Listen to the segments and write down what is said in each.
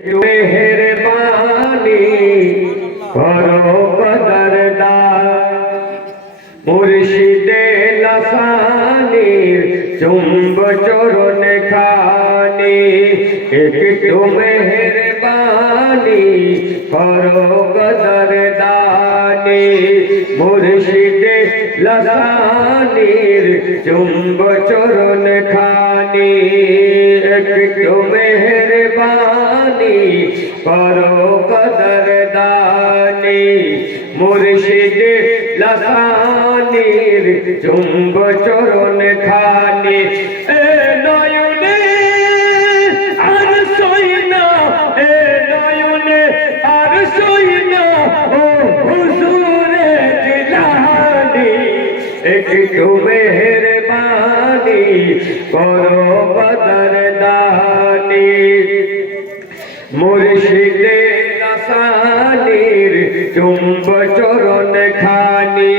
মেহেরবানি করো কদরদার মুর্শিদে লাসানির চুম্ব চরণ খানি একটু মেহেরবানি করো কদরদানি মুর্শিদে লাসানির চুম্ব চরণ খানি একটু মেহেরবানি করো কদরদানি মুর্শিদে লাসানির চুম্ব চরণ খানি এ নয়নে আর সইনা এ নয়নে আর সইনা ও হুজুরে জিলানি একটু মেহেরবানি করো কদরদানি মুর্শিদে লাসানির চুম্ব চরণ খানি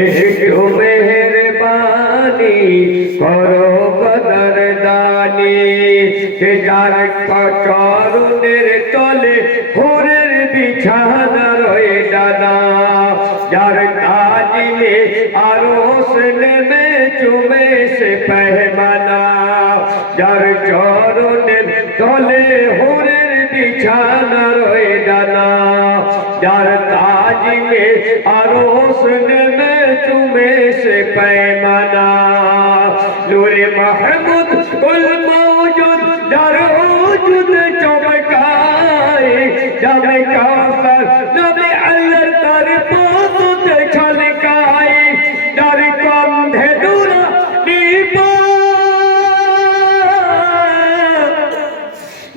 একটু মেহেরবানি করো কদরদানি যার চরণের তলে হুরের বিছানা রয়ে ডানা যার তাজিমে আরশ নেমে চুমে সে পেহমানা যার চরণের তলে হুরের বিছানা রয়ে ডানা যার তাজিমে আরশ নেমে চুমে সে পেহমানা নূরে মাহমুদ কুল মৌজুদ যার ওজুদ চমকায় যাবে কাফর নবী আল্লাহর তার পথ ঝলকায় যার কন্ধে নূরা দীপা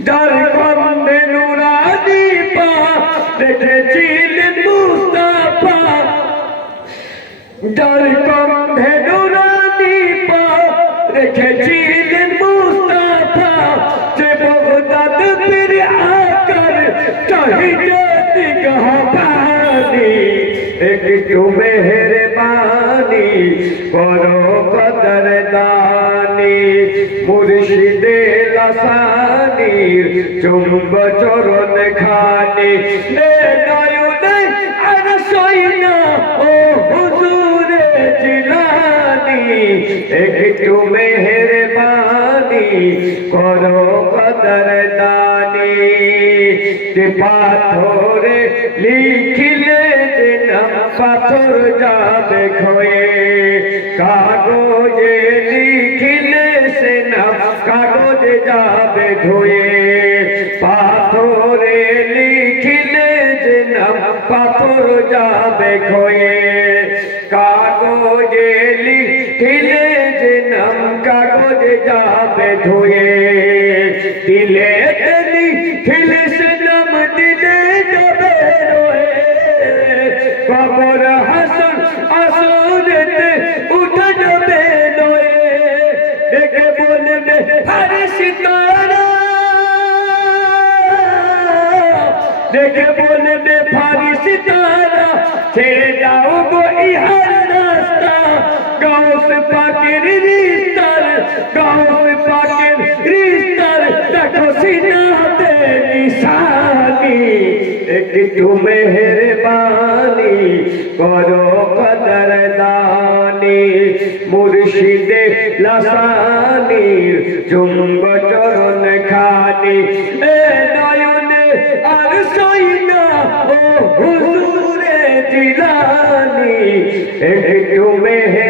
যার কন্ধে নূরা দীপা দেখেছিলেন মুস্তাফা যার কন্ধে নূরা দীপা দেখেছিলেন মুস্তাফা যে বগদাদ পীর আকার চাহিদাত গহবানি একটু মেহেরবানি করো কদরদানি মুর্শিদে লাসানির চুম্ব চরণ খানি এ নয়নে আর সইনা ও হুজুরে জিলানি একটু মেহেরবানি করো কদরদানি পাথরে লিখিলে নাম পাথর যাবে ক্ষয়ে কাগজে লিখিলে সে নাম কাগজে যাবে ধুয়ে পাথরে লিখিলে যে নাম পাথর যাবে ক্ষয়ে কাগজে লিখিলে যে নাম কাগজে যাবে ধুয়ে দিলে লিখিলে সে নাম দিলে যাবে রয়ে কবর হাসন আসরেতে উঠে যাবে লয়ে দেখে বলবে আরে সিতারা দেখে বলবে ফারিস তারা ছেড়ে দাও গো ইহার রাস্তা গাউস পাকের রিস্তার গাউস পাকের রিস্তার দেখো সিনাতে নিশানি একটু মেহেরবানি করো কদরদানি মুর্শিদে লাসানির চুম্ব চরণ খানি এ নয়নে আর সইনা ও হুজুরে জিলানি একটু মেহেরবানি